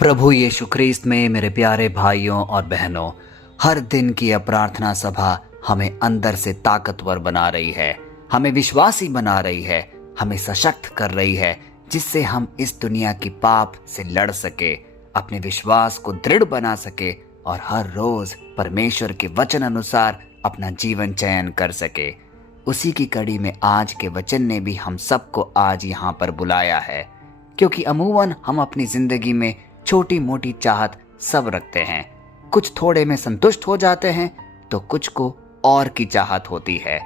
प्रभु यीशु ख्रीस्त में मेरे प्यारे भाइयों और बहनों, हर दिन की यह प्रार्थना सभा हमें अंदर से ताकतवर बना रही है, हमें विश्वासी बना रही है, हमें सशक्त कर रही है, जिससे हम इस दुनिया की पाप से लड़ सके, अपने विश्वास को दृढ़ बना सके और हर रोज परमेश्वर के वचन अनुसार अपना जीवन चयन कर सके। उसी की कड़ी में आज के वचन ने भी हम सबको आज यहाँ पर बुलाया है, क्योंकि अमूमन हम अपनी जिंदगी में छोटी मोटी चाहत सब रखते हैं। कुछ थोड़े में संतुष्ट हो जाते हैं तो कुछ को और की चाहत होती है,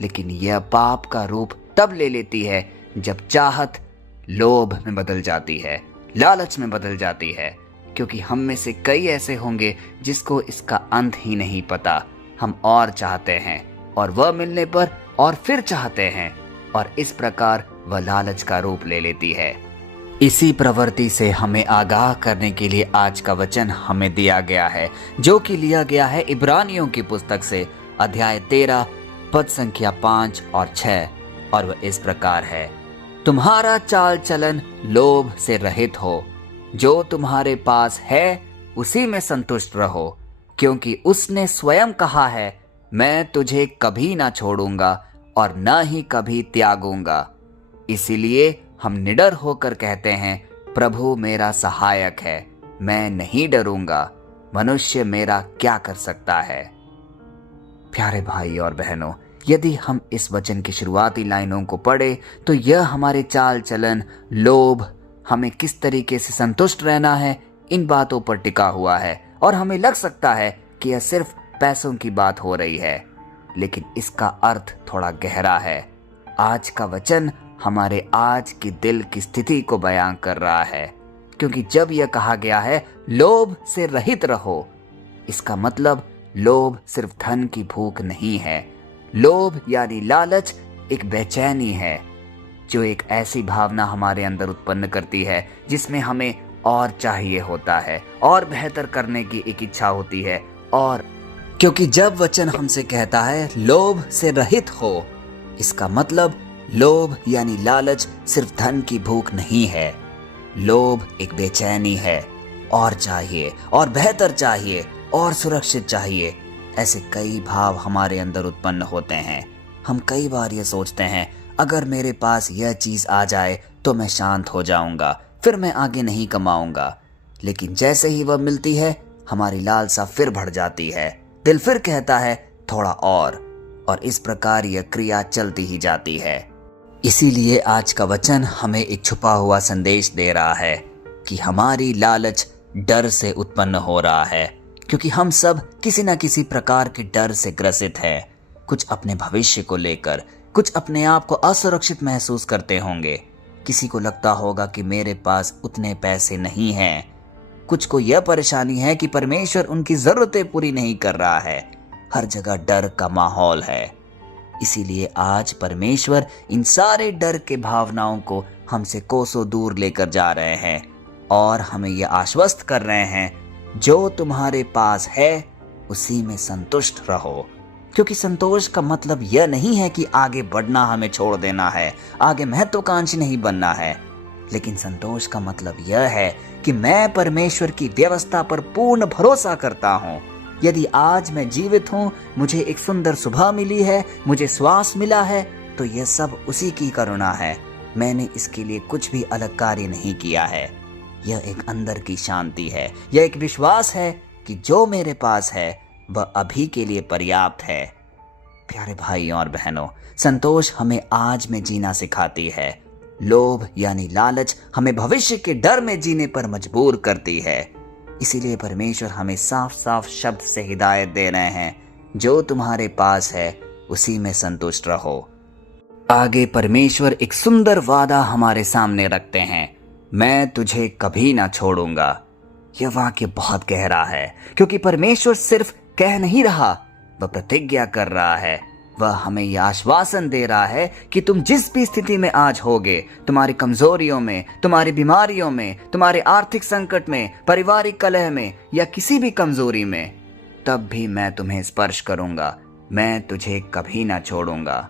लेकिन यह पाप का रूप तब ले लेती है जब चाहत लोभ में बदल जाती है, लालच में बदल जाती है। क्योंकि हम में से कई ऐसे होंगे जिसको इसका अंत ही नहीं पता। हम और चाहते हैं और वह मिलने पर और फिर चाहते हैं, और इस प्रकार वह लालच का रूप ले लेती है। इसी प्रवृत्ति से हमें आगाह करने के लिए आज का वचन हमें दिया गया है, जो कि लिया गया है इब्रानियों की पुस्तक से, अध्याय 13 पद संख्या 5 और 6, और वह इस प्रकार है। तुम्हारा चाल चलन लोभ से रहित हो, जो तुम्हारे पास है उसी में संतुष्ट रहो, क्योंकि उसने स्वयं कहा है, मैं तुझे कभी ना छोड़ूंगा और न ही कभी त्यागूंगा। इसीलिए हम निडर होकर कहते हैं, प्रभु मेरा सहायक है, मैं नहीं डरूंगा, मनुष्य मेरा क्या कर सकता है। प्यारे भाई और बहनों, यदि हम इस वचन की शुरुआती लाइनों को पढ़े तो यह हमारे चाल चलन, लोभ, हमें किस तरीके से संतुष्ट रहना है, इन बातों पर टिका हुआ है। और हमें लग सकता है कि यह सिर्फ पैसों की बात हो रही है, लेकिन इसका अर्थ थोड़ा गहरा है। आज का वचन हमारे आज की दिल की स्थिति को बयां कर रहा है, क्योंकि जब यह कहा गया है लोभ से रहित रहो, इसका मतलब लोभ सिर्फ धन की भूख नहीं है। लोभ यानी लालच एक बेचैनी है, जो एक ऐसी भावना हमारे अंदर उत्पन्न करती है जिसमें हमें और चाहिए होता है, और बेहतर करने की एक इच्छा होती है। और क्योंकि जब वचन हमसे कहता है लोभ से रहित हो, इसका मतलब लोभ यानी लालच सिर्फ धन की भूख नहीं है। लोभ एक बेचैनी है, और चाहिए, और बेहतर चाहिए, और सुरक्षित चाहिए। ऐसे कई भाव हमारे अंदर उत्पन्न होते हैं। हम कई बार ये सोचते हैं, अगर मेरे पास यह चीज आ जाए तो मैं शांत हो जाऊंगा, फिर मैं आगे नहीं कमाऊंगा। लेकिन जैसे ही वह मिलती है, हमारी लालसा फिर बढ़ जाती है, दिल फिर कहता है थोड़ा और इस प्रकार यह क्रिया चलती ही जाती है। इसीलिए आज का वचन हमें एक छुपा हुआ संदेश दे रहा है कि हमारी लालच डर से उत्पन्न हो रहा है, क्योंकि हम सब किसी न किसी प्रकार के डर से ग्रसित हैं। कुछ अपने भविष्य को लेकर, कुछ अपने आप को असुरक्षित महसूस करते होंगे। किसी को लगता होगा कि मेरे पास उतने पैसे नहीं हैं, कुछ को यह परेशानी है कि परमेश्वर उनकी जरूरतें पूरी नहीं कर रहा है। हर जगह डर का माहौल है। इसीलिए आज परमेश्वर इन सारे डर के भावनाओं को हमसे कोसों दूर लेकर जा रहे हैं, और हमें यह आश्वस्त कर रहे हैं, जो तुम्हारे पास है उसी में संतुष्ट रहो। क्योंकि संतोष का मतलब यह नहीं है कि आगे बढ़ना हमें छोड़ देना है, आगे महत्वाकांक्षी नहीं बनना है, लेकिन संतोष का मतलब यह है कि मैं परमेश्वर की व्यवस्था पर पूर्ण भरोसा करता हूँ। यदि आज मैं जीवित हूँ, मुझे एक सुंदर सुबह मिली है, मुझे श्वास मिला है, तो यह सब उसी की करुणा है। मैंने इसके लिए कुछ भी अलग कार्य नहीं किया है। यह एक अंदर की शांति है, यह एक विश्वास है कि जो मेरे पास है वह अभी के लिए पर्याप्त है। प्यारे भाइयों और बहनों, संतोष हमें आज में जीना सिखाती है। लोभ यानी लालच हमें भविष्य के डर में जीने पर मजबूर करती है। इसीलिए परमेश्वर हमें साफ साफ शब्द से हिदायत दे रहे हैं, जो तुम्हारे पास है उसी में संतुष्ट रहो। आगे परमेश्वर एक सुंदर वादा हमारे सामने रखते हैं, मैं तुझे कभी ना छोड़ूंगा। यह वाक्य बहुत गहरा है, क्योंकि परमेश्वर सिर्फ कह नहीं रहा, वह प्रतिज्ञा कर रहा है। वह हमें यह आश्वासन दे रहा है कि तुम जिस भी स्थिति में आज होगे, तुम्हारी कमजोरियों में, तुम्हारी बीमारियों में, तुम्हारे आर्थिक संकट में, पारिवारिक कलह में, या किसी भी कमजोरी में, तब भी मैं तुम्हें स्पर्श करूंगा, मैं तुझे कभी ना छोड़ूंगा।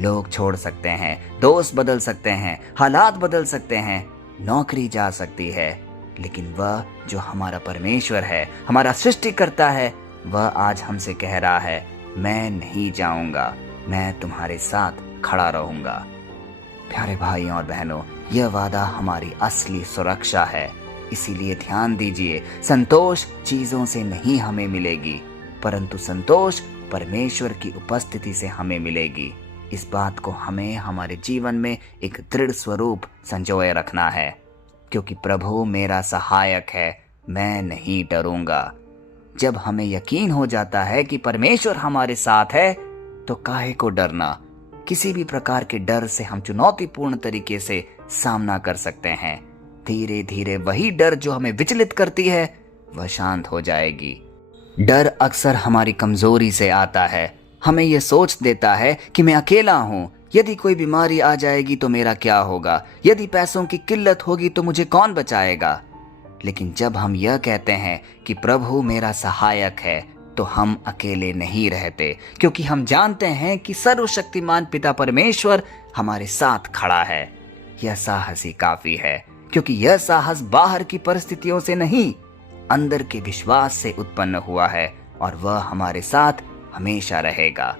लोग छोड़ सकते हैं, दोस्त बदल सकते हैं, हालात बदल सकते हैं, नौकरी जा सकती है, लेकिन वह जो हमारा परमेश्वर है, हमारा सृष्टिकर्ता है, वह आज हमसे कह रहा है, मैं नहीं जाऊंगा, मैं तुम्हारे साथ खड़ा रहूंगा। प्यारे भाइयों और बहनों, यह वादा हमारी असली सुरक्षा है। इसीलिए ध्यान दीजिए, संतोष चीजों से नहीं हमें मिलेगी, परंतु संतोष परमेश्वर की उपस्थिति से हमें मिलेगी। इस बात को हमें हमारे जीवन में एक दृढ़ स्वरूप संजोए रखना है, क्योंकि प्रभु मेरा सहायक है, मैं नहीं डरूंगा। जब हमें यकीन हो जाता है कि परमेश्वर हमारे साथ है, तो काहे को डरना। किसी भी प्रकार के डर से हम चुनौतीपूर्ण तरीके से सामना कर सकते हैं। धीरे धीरे वही डर जो हमें विचलित करती है, वह शांत हो जाएगी। डर अक्सर हमारी कमजोरी से आता है। हमें यह सोच देता है कि मैं अकेला हूँ, यदि कोई बीमारी आ जाएगी तो मेरा क्या होगा, यदि पैसों की किल्लत होगी तो मुझे कौन बचाएगा। लेकिन जब हम यह कहते हैं कि प्रभु मेरा सहायक है, तो हम अकेले नहीं रहते, क्योंकि हम जानते हैं कि सर्वशक्तिमान पिता परमेश्वर हमारे साथ खड़ा है। यह साहस ही काफी है, क्योंकि यह साहस बाहर की परिस्थितियों से नहीं, अंदर के विश्वास से उत्पन्न हुआ है, और वह हमारे साथ हमेशा रहेगा।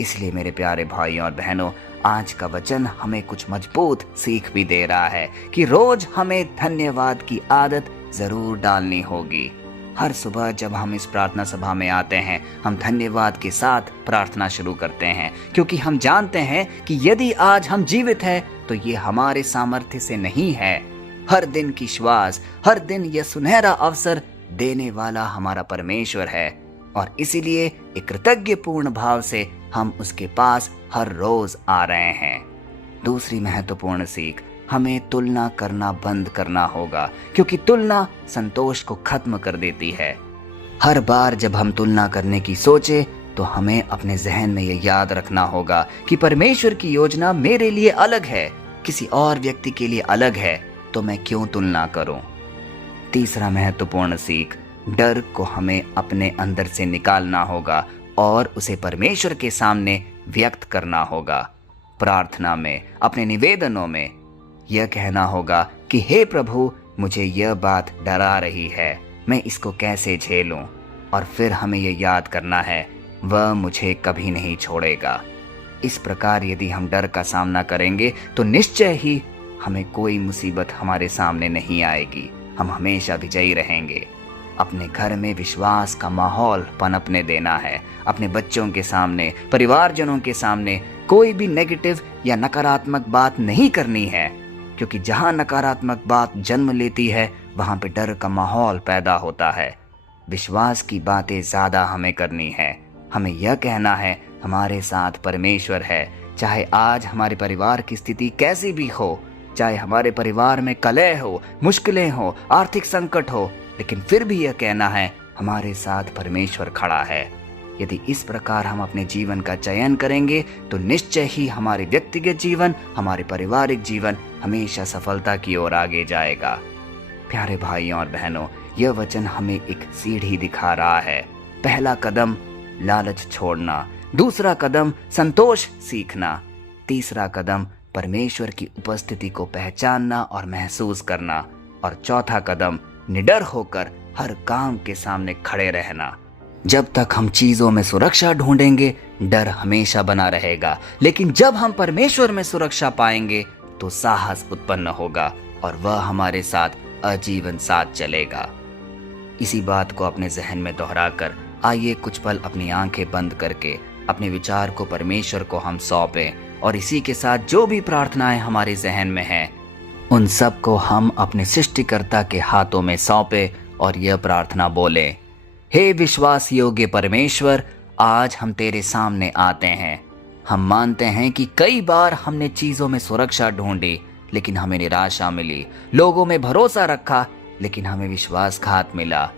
इसलिए मेरे प्यारे भाइयों और बहनों, आज का वचन हमें कुछ मजबूत सीख भी दे रहा है कि रोज हमें धन्यवाद की आदत जरूर डालनी होगी। हर सुबह जब हम इस प्रार्थना सभा में आते हैं, हम धन्यवाद के साथ प्रार्थना शुरू करते हैं, क्योंकि हम जानते हैं कि यदि आज हम जीवित हैं तो ये हमारे सामर्थ्य से नहीं है। हर दिन की श्वास, हर दिन यह सुनहरा अवसर देने वाला हमारा परमेश्वर है, और इसीलिए एक कृतज्ञ पूर्ण भाव से हम उसके पास हर रोज आ रहे हैं। दूसरी महत्वपूर्ण सीख, हमें तुलना करना बंद करना होगा, क्योंकि तुलना संतोष को खत्म कर देती है। हर बार जब हम तुलना करने की सोचे, तो हमें अपने जहन में यह याद रखना होगा कि परमेश्वर की योजना मेरे लिए अलग है, किसी और व्यक्ति के लिए अलग है, तो मैं क्यों तुलना करूं। तीसरा महत्वपूर्ण सीख, डर को हमें अपने अंदर से निकालना होगा और उसे परमेश्वर के सामने व्यक्त करना होगा। प्रार्थना में, अपने निवेदनों में यह कहना होगा कि हे प्रभु, मुझे यह बात डरा रही है, मैं इसको कैसे झेलूं। और फिर हमें यह याद करना है, वह मुझे कभी नहीं छोड़ेगा। इस प्रकार यदि हम डर का सामना करेंगे तो निश्चय ही हमें कोई मुसीबत हमारे सामने नहीं आएगी, हम हमेशा विजयी रहेंगे। अपने घर में विश्वास का माहौल पनपने देना है। अपने बच्चों के सामने, परिवारजनों के सामने कोई भी नेगेटिव या नकारात्मक बात नहीं करनी है, क्योंकि जहां नकारात्मक बात जन्म लेती है, वहां पे डर का माहौल पैदा होता है। विश्वास की बातें ज्यादा हमें करनी है। हमें यह कहना है, हमारे साथ परमेश्वर है, चाहे आज हमारे परिवार की स्थिति कैसी भी हो, चाहे हमारे परिवार में कलह हो, मुश्किलें हो, आर्थिक संकट हो, लेकिन फिर भी यह कहना है, हमारे साथ परमेश्वर खड़ा है। यदि इस प्रकार हम अपने जीवन का चयन करेंगे, तो निश्चय ही हमारे व्यक्तिगत जीवन, हमारे पारिवारिक जीवन हमेशा सफलता की ओर आगे जाएगा। प्यारे भाइयों और बहनों, यह वचन हमें एक सीढ़ी दिखा रहा है। पहला कदम लालच छोड़ना, दूसरा कदम संतोष सीखना, तीसरा कदम परमेश्वर की उपस्थिति को पहचानना और महसूस करना, और चौथा कदम निडर होकर हर काम के सामने खड़े रहना। जब तक हम चीजों में सुरक्षा ढूंढेंगे, डर हमेशा बना रहेगा, लेकिन जब हम परमेश्वर में सुरक्षा पाएंगे तो साहस उत्पन्न होगा और वह हमारे साथ आजीवन साथ चलेगा। इसी बात को अपने जहन में दोहराकर आइए कुछ पल अपनी आंखें बंद करके अपने विचार को परमेश्वर को हम सौंपें, और इसी के साथ जो भी प्रार्थनाएं हमारे जहन में हैं, उन सब को हम अपने सृष्टिकर्ता के हाथों में सौंपें और यह प्रार्थना बोलें, हे विश्वास योग्य परमेश्वर, आज हम तेरे सामने आते हैं। हम मानते हैं कि कई बार हमने चीजों में सुरक्षा ढूंढी, लेकिन हमें निराशा मिली, लोगों में भरोसा रखा, लेकिन हमें विश्वासघात मिला,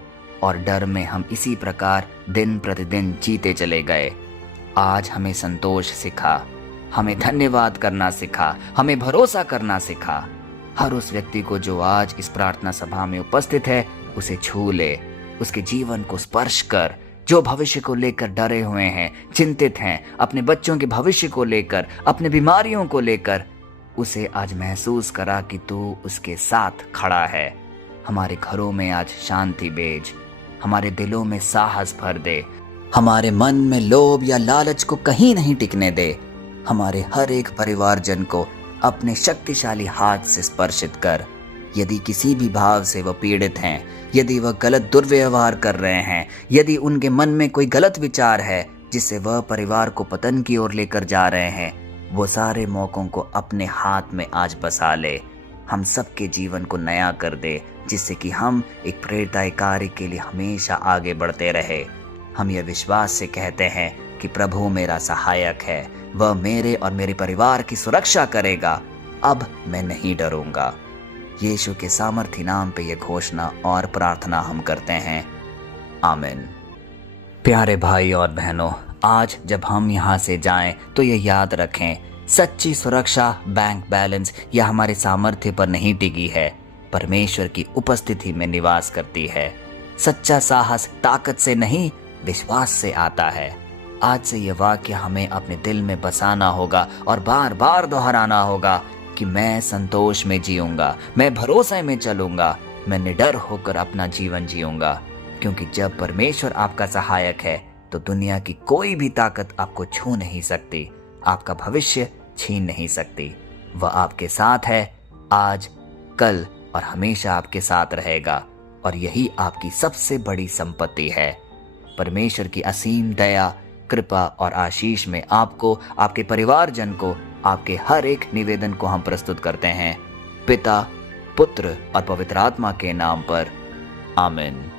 और डर में हम इसी प्रकार दिन प्रतिदिन जीते चले गए। आज हमें संतोष सिखा, हमें धन्यवाद करना सिखा, हमें भरोसा करना सिखा। हर उस व्यक्ति को जो आज इस प्रार्थना सभा में उपस्थित है, उसे छू ले, उसके जीवन को स्पर्श कर। जो भविष्य को लेकर डरे हुए हैं, चिंतित हैं, अपने बच्चों के भविष्य को लेकर, अपने बीमारियों को लेकर, उसे आज महसूस करा कि तू उसके साथ खड़ा है। हमारे घरों में आज शांति भेज, हमारे दिलों में साहस भर दे, हमारे मन में लोभ या लालच को कहीं नहीं टिकने दे। हमारे हर एक परिवारजन को अपने शक्तिशाली हाथ से स्पर्शित कर। यदि किसी भी भाव से वह पीड़ित हैं, यदि वह गलत दुर्व्यवहार कर रहे हैं, यदि उनके मन में कोई गलत विचार है जिससे वह परिवार को पतन की ओर लेकर जा रहे हैं, वो सारे मौकों को अपने हाथ में आज बसा ले। हम सबके जीवन को नया कर दे, जिससे कि हम एक प्रेरणादायी कार्य के लिए हमेशा आगे बढ़ते रहे। हम यह विश्वास से कहते हैं कि प्रभु मेरा सहायक है, वह मेरे और मेरे परिवार की सुरक्षा करेगा। अब मैं नहीं डरूंगा। यीशु के सामर्थी नाम पे यह घोषणा और प्रार्थना हम करते हैं, आमीन। प्यारे भाई और बहनों, आज जब हम यहाँ से जाएं तो ये याद रखें, सच्ची सुरक्षा बैंक बैलेंस या हमारे सामर्थ्य पर नहीं टिकी है, परमेश्वर की उपस्थिति में निवास करती है। सच्चा साहस ताकत से नहीं, विश्वास से आता है। आज से यह वाक्य हमें अपने दिल में बसाना होगा और बार बार दोहराना होगा कि मैं संतोष में जीऊंगा, मैं भरोसे में चलूंगा, मैं निडर होकर अपना जीवन जीऊंगा। क्योंकि जब परमेश्वर आपका सहायक है तो दुनिया की कोई भी ताकत आपको छू नहीं सकती, आपका भविष्य छीन नहीं सकती। वह आपके साथ है, आज, कल और हमेशा आपके साथ रहेगा, और यही आपकी सबसे बड़ी संपत्ति है। परमेश्वर की असीम दया, कृपा और आशीष में आपको, आपके परिवारजन को, आपके हर एक निवेदन को हम प्रस्तुत करते हैं, पिता, पुत्र और पवित्र आत्मा के नाम पर, आमीन।